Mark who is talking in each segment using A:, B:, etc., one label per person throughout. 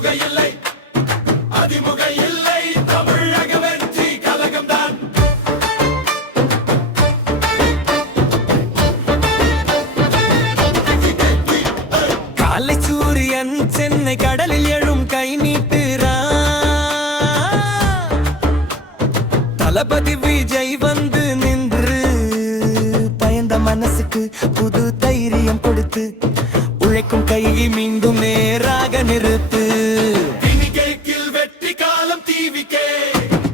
A: அதிமுக இல்லை அதிமுக இல்லை தமிழக வெற்றி கழகம்தான்.
B: காலை சூரியன் சென்னை கடலில் எழும் கை நீட்டுறான் தளபதி விஜய் வந்து நின்று பயந்த மனசுக்கு புது தைரியம் கொடுத்து உழைக்கும் கையை மீண்டும் நேராக நிறுத்து.
A: திணிக்கைக்கில் வெற்றி காலம் டிவிக்கே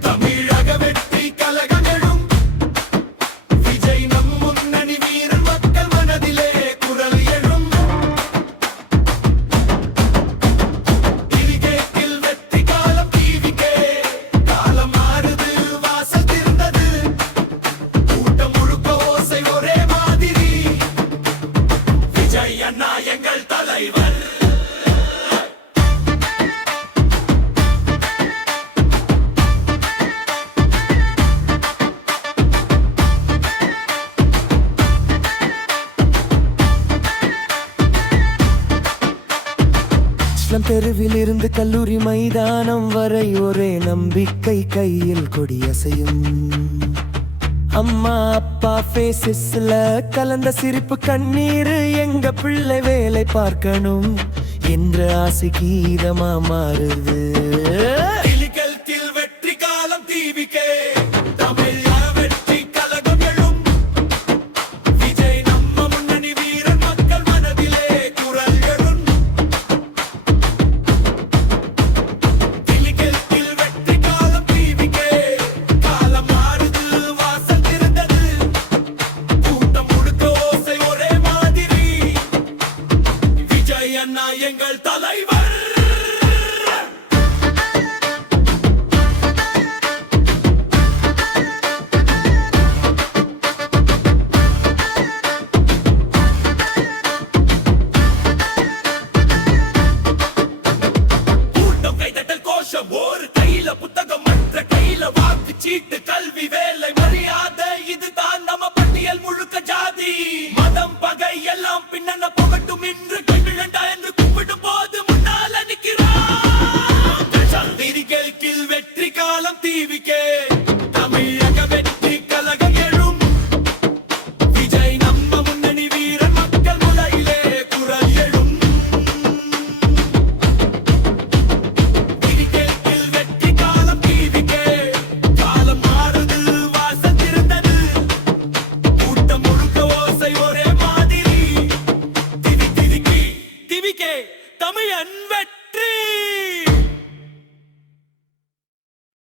A: தமிழக வெற்றி கழகம் எழும் விஜய் நம் முன்னணி வீரன் மக்கள் மனதிலே குரல் எழும். திணிக்கைக்கில் வெற்றி காலம் டிவிக்கே காலம் மாறுது வாசல் திறந்தது. கூட்டம் முழுக்க ஓசை ஒரே மாதிரி. விஜய் அண்ணா
B: இஸ்லாம் தெருவில் இருந்து கல்லூரி மைதானம் வரை ஒரே நம்பிக்கை கையில் கொடியசையும் அம்மா அப்பா பேசிஸ்ல கலந்த சிரிப்பு கண்ணீர் எங்க பிள்ளை வேலை பார்க்கணும் என்ற ஆசை கீதமா மாறுது.
A: கையில புத்தகம் மற்ற கையில வாக்கு சீட்டு ஒரே மாதிரி